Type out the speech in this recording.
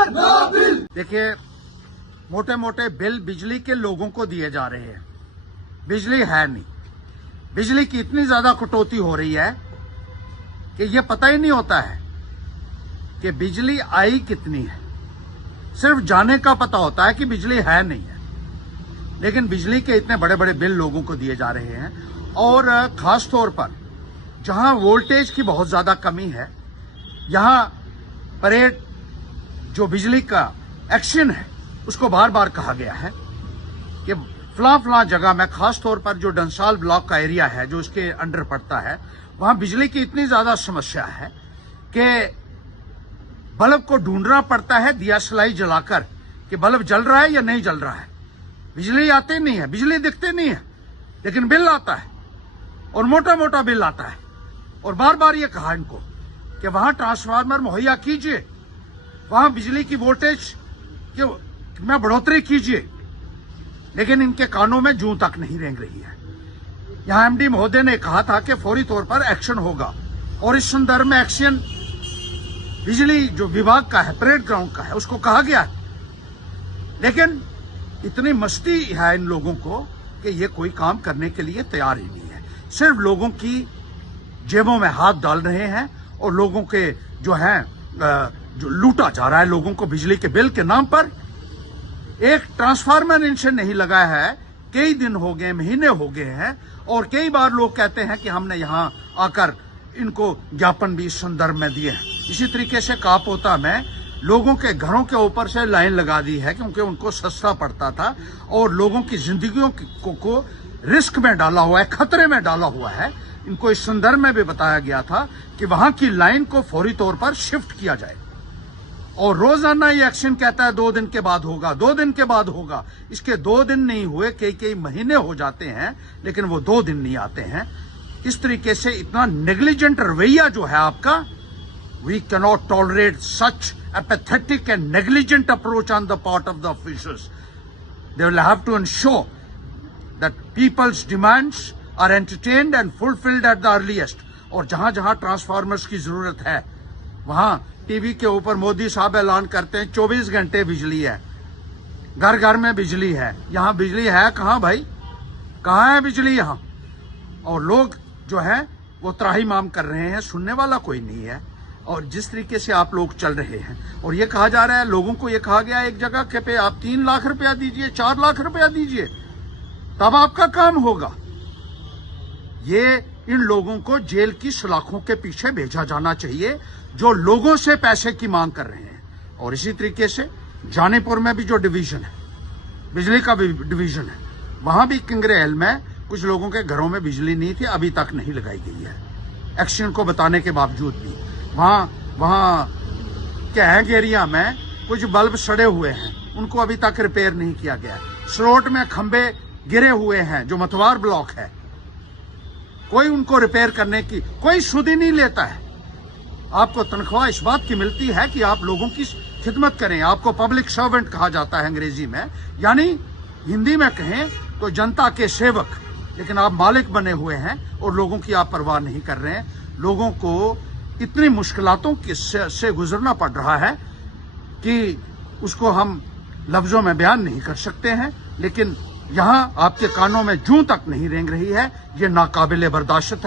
सरकार ना बिल। देखिए, मोटे मोटे बिल बिजली के लोगों को दिए जा रहे हैं, बिजली है नहीं। बिजली की इतनी ज्यादा कटौती हो रही है कि ये पता ही नहीं होता है कि बिजली आई कितनी है। सिर्फ जाने का पता होता है कि बिजली है नहीं है, लेकिन बिजली के इतने बड़े बड़े बिल लोगों को दिए जा रहे हैं। और खास तौर पर जहां वोल्टेज की बहुत ज्यादा कमी है, यहां परेड जो बिजली का एक्शन है उसको बार बार कहा गया है कि फला जगह में, खास तौर पर जो डंसाल ब्लॉक का एरिया है जो इसके अंडर पड़ता है, वहां बिजली की इतनी ज्यादा समस्या है कि बल्ब को ढूंढना पड़ता है दिया सलाई जलाकर कि बल्ब जल रहा है या नहीं जल रहा है। बिजली आती नहीं है, बिजली दिखती नहीं है, लेकिन बिल आता है और मोटा मोटा बिल आता है। और बार बार ये कहा इनको कि वहां ट्रांसफार्मर मुहैया कीजिए, वहां बिजली की वोल्टेज में बढ़ोतरी कीजिए, लेकिन इनके कानों में जूं तक नहीं रेंग रही है। यहां एमडी महोदय ने कहा था कि फौरी तौर पर एक्शन होगा, और इस संदर्भ में एक्शन बिजली जो विभाग का है, परेड ग्राउंड का है, उसको कहा गया है। लेकिन इतनी मस्ती है इन लोगों को कि ये कोई काम करने के लिए तैयार ही नहीं है। सिर्फ लोगों की जेबों में हाथ डाल रहे हैं और लोगों के जो है जो लूटा जा रहा है लोगों को बिजली के बिल के नाम पर। एक ट्रांसफार्मर इनसे नहीं लगा है, कई दिन हो गए, महीने हो गए हैं, और कई बार लोग कहते हैं कि हमने यहां आकर इनको ज्ञापन भी इस संदर्भ में दिए हैं। इसी तरीके से कापोता में लोगों के घरों के ऊपर से लाइन लगा दी है क्योंकि उनको सस्ता पड़ता था और लोगों की जिंदगियों को रिस्क में डाला हुआ है, खतरे में डाला हुआ है। इनको इस संदर्भ में भी बताया गया था कि वहां की लाइन को फौरी तौर पर शिफ्ट किया जाए। और रोजाना ये एक्शन कहता है 2 दिन के बाद होगा, 2 दिन के बाद होगा। इसके 2 दिन नहीं हुए, कई महीने हो जाते हैं, लेकिन वो 2 दिन नहीं आते हैं। इस तरीके से इतना नेग्लिजेंट रवैया जो है आपका, we cannot tolerate such a pathetic and negligent approach on the part of the officials. They will have to ensure that people's demands are entertained and fulfilled at the earliest. और जहां जहां transformers की जरूरत है, वहां TV के ऊपर मोदी साहब ऐलान करते हैं 24 घंटे बिजली है, घर घर में बिजली है। यहां बिजली है कहां भाई, कहां है बिजली यहां? और लोग जो है वो त्राहिमाम कर रहे हैं, सुनने वाला कोई नहीं है। और जिस तरीके से आप लोग चल रहे हैं, और ये कहा जा रहा है, लोगों को ये कहा गया एक जगह के पे आप 3 लाख रुपया दीजिए, 4 लाख रुपया दीजिए, तब आपका काम होगा। ये इन लोगों को जेल की सलाखों के पीछे भेजा जाना चाहिए जो लोगों से पैसे की मांग कर रहे हैं। और इसी तरीके से जानीपुर में भी जो डिवीजन है, बिजली का भी डिवीजन है, वहां भी किंगरेल में कुछ लोगों के घरों में बिजली नहीं थी, अभी तक नहीं लगाई गई है, एक्शन को बताने के बावजूद भी। वहां कैंग एरिया में कुछ बल्ब सड़े हुए हैं, उनको अभी तक रिपेयर नहीं किया गया। स्लोट में खंबे गिरे हुए हैं जो मतवार ब्लॉक है, कोई उनको रिपेयर करने की कोई सुध ही नहीं लेता है। आपको तनख्वाह इस बात की मिलती है कि आप लोगों की खिदमत करें, आपको पब्लिक सर्वेंट कहा जाता है अंग्रेजी में, यानी हिंदी में कहें तो जनता के सेवक। लेकिन आप मालिक बने हुए हैं और लोगों की आप परवाह नहीं कर रहे हैं। लोगों को इतनी मुश्किलातों से गुजरना पड़ रहा है कि उसको हम लफ्जों में बयान नहीं कर सकते हैं। लेकिन यहां आपके कानों में जूं तक नहीं रेंग रही है, ये नाकाबिले बर्दाश्त है।